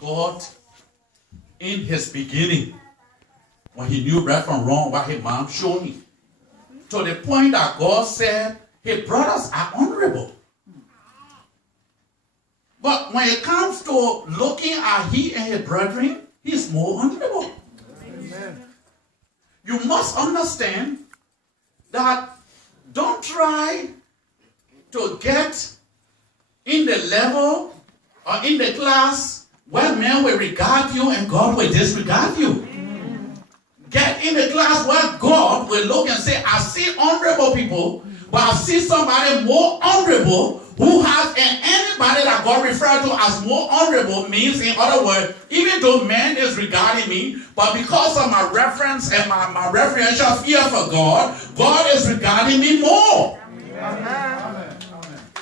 God, in his beginning, when he knew right from wrong, what his mom showed him, to the point that God said, his brothers are honorable. But when it comes to looking at he and his brethren, he's more honorable. Amen. You must understand that don't try to get in the level or in the class where men will regard you and God will disregard you. Get in the class where God will look and say, I see honorable people, but I see somebody more honorable who has, and anybody that God referred to as more honorable means, in other words, even though man is regarding me, but because of my reference and my reverential fear for God, God is regarding me more. Amen.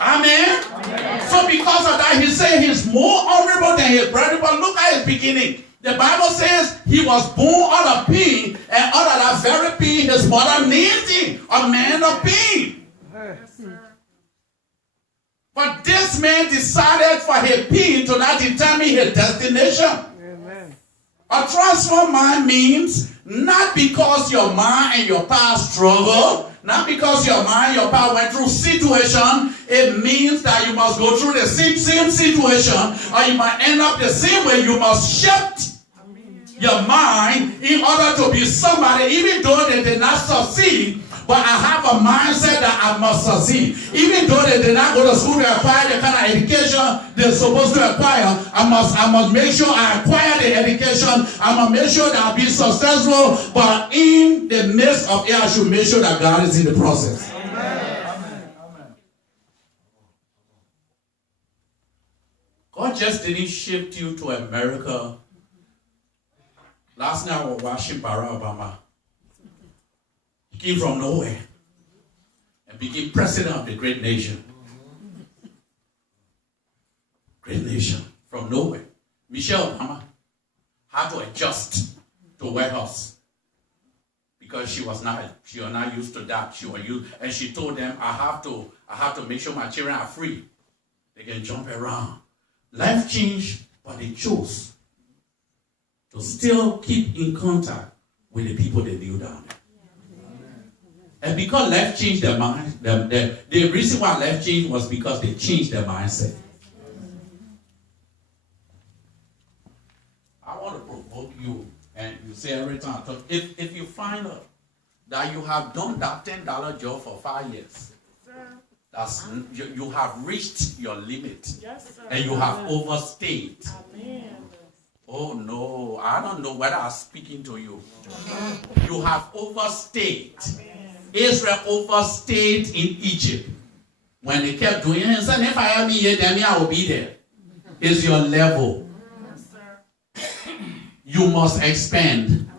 Amen. Amen. So because of that, he said he's more honorable than his brother. But look at his beginning. The Bible says he was born out of pain, and out of that very pain, his mother named him a man of pain. Yes, but this man decided for his pain to not determine his destination. Amen. A transformed mind means not because your mind and your past struggle, not because your mind, your power went through situation, it means that you must go through the same situation, or you might end up the same way. You must shift your mind in order to be somebody, even though they did not succeed. But I have a mindset that I must succeed. Even though they did not go to school to acquire the kind of education they're supposed to acquire, I must make sure I acquire the education. I must make sure that I'll be successful. But in the midst of it, I should make sure that God is in the process. Amen. God just didn't shift you to America. Last night I was watching Barack Obama. He came from nowhere and became president of the great nation. Great nation from nowhere. Michelle Obama had to adjust to White House because she was not used to that. And she told them, I have to make sure my children are free. They can jump around. Life changed, but they chose to still keep in contact with the people they knew down there. And because life changed their mind, the reason why life changed was because they changed their mindset. I want to provoke you, and you say every time I talk, if you find out that you have done that $10 job for 5 years, you have reached your limit, and you have overstayed. Amen. Oh no, I don't know whether I'm speaking to you. You have overstayed. Israel overstayed in Egypt. When they kept doing it, and said, if I ever be here, then I will be there. It's your level. You must expand.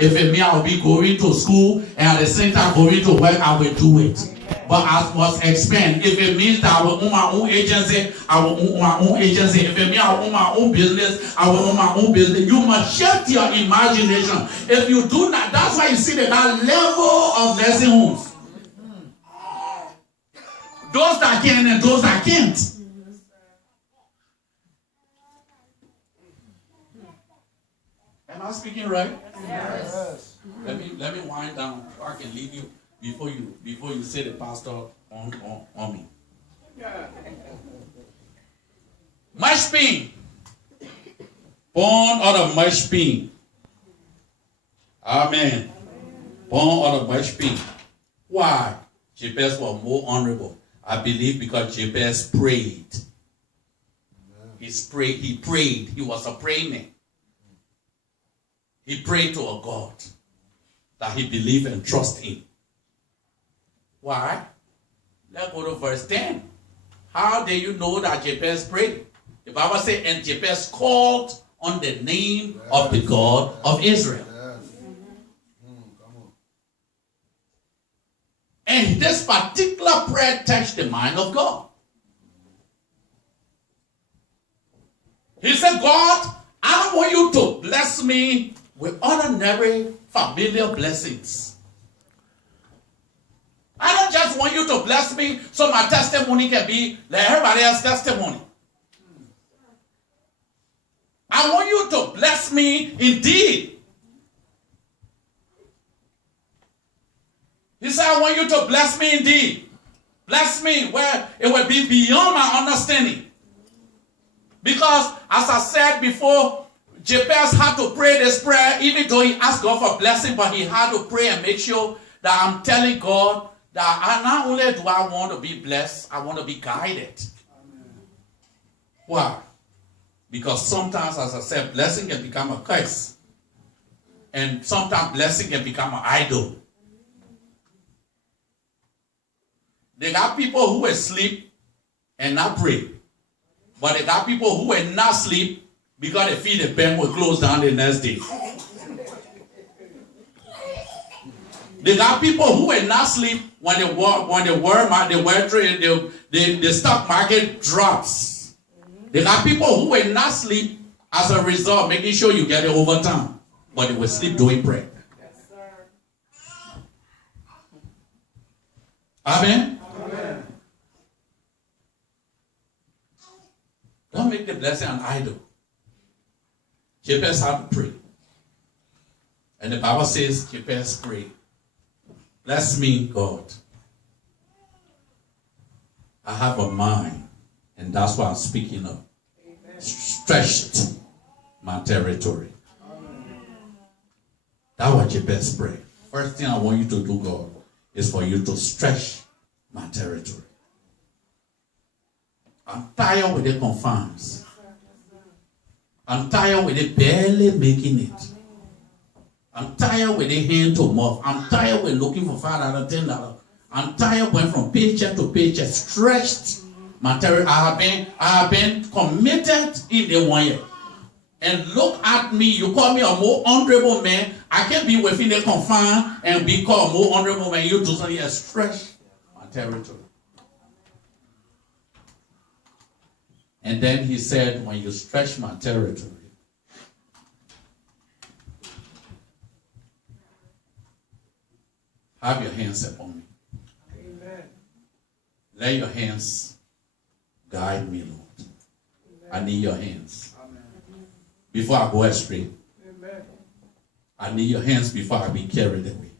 If it means I will be going to school and at the same time going to work, I will do it. But I must expand. If it means that I will own my own agency, I will own my own agency. If it means I will own my own business, I will own my own business. You must shift your imagination. If you do not, that's why you see that level of nursing homes. Those that can and those that can't. Am I speaking right? Yes. Let me wind down so I can leave you before you say the pastor on me. Much pain. Born out of much pain. Amen. Born out of much pain. Why? Jabez was more honorable. I believe because Jabez prayed. He prayed. He was a praying man. He prayed to a God that he believed and trusted in. Why? Let's go to verse 10. How do you know that Jabez prayed? The Bible says, and Jabez called on the name of the God of Israel. And this particular prayer touched the mind of God. He said, God, I don't want you to bless me with ordinary familiar blessings. I don't just want you to bless me so my testimony can be like everybody else's testimony. I to bless me indeed. He said, I want you to bless me indeed. Bless me where it will be beyond my understanding. Because, as I said before, Jabez had to pray this prayer, even though he asked God for blessing, but he had to pray and make sure that I'm telling God that not only do I want to be blessed, I want to be guided. Amen. Why? Because sometimes, as I said, blessing can become a curse. And sometimes blessing can become an idol. They got people who will sleep and not pray. But they got people who will not sleep because they feel the bank will close down the next day. They got people who will not sleep when the stock market drops. They got people who will not sleep as a result, making sure you get it over time. But they will sleep doing prayer. Yes, sir. Amen? Amen. Don't make the blessing an idol. Jabez had to pray. And the Bible says, Jabez prayed. Bless me, God. I have a mind, and that's what I'm speaking of. Amen. Stretched my territory. Amen. That's what Jabez prayed. First thing I want you to do, God, is for you to stretch my territory. I'm tired with the confines. I'm tired with it barely making it. I'm tired with the hand to mouth. I'm tired with looking for $5, $10. I'm tired going from paycheck to paycheck, stretched my territory. I have been committed in the 1 year. And look at me. You call me a more honorable man. I can't be within the confine and be called a more honorable man. You do something and stretch my territory. And then he said, when you stretch my territory, have your hands upon me. Amen. Lay your hands guide me, Lord. Amen. I need your hands. Amen. Before I go astray. Amen. I need your hands before I be carried away.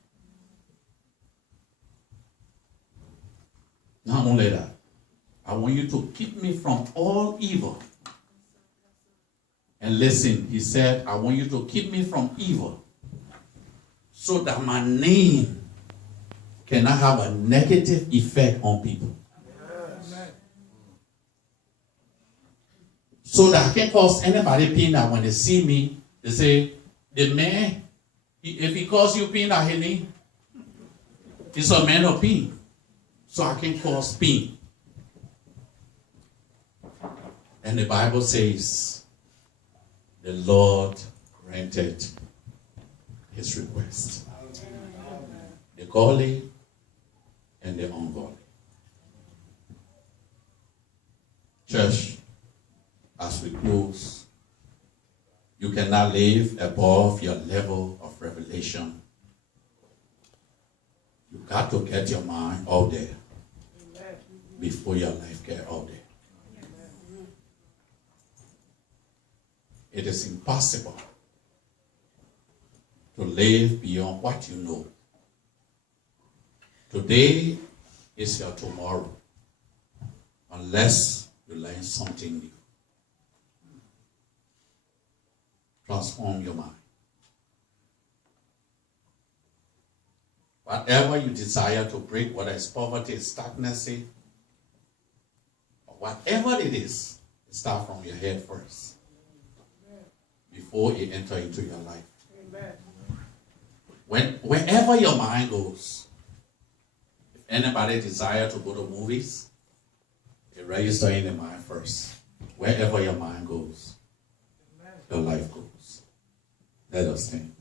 Not only that, I want you to keep me from all evil. And listen, he said, I want you to keep me from evil so that my name cannot have a negative effect on people. Yes. So that I can't cause anybody pain that when they see me, they say, the man, if he calls you pain, he's a man of pain. So I can cause pain. And the Bible says, the Lord granted his request. The godly and the ungodly. Church, as we close, you cannot live above your level of revelation. You got to get your mind out there before your life gets out there. It is impossible to live beyond what you know. Today is your tomorrow, unless you learn something new. Transform your mind. Whatever you desire to break, whether it's poverty, stagnancy, or whatever it is, start from your head first before it enters into your life. Amen. Wherever your mind goes, if anybody desires to go to movies, it registers in the mind first. Wherever your mind goes, your life goes. Let us stand.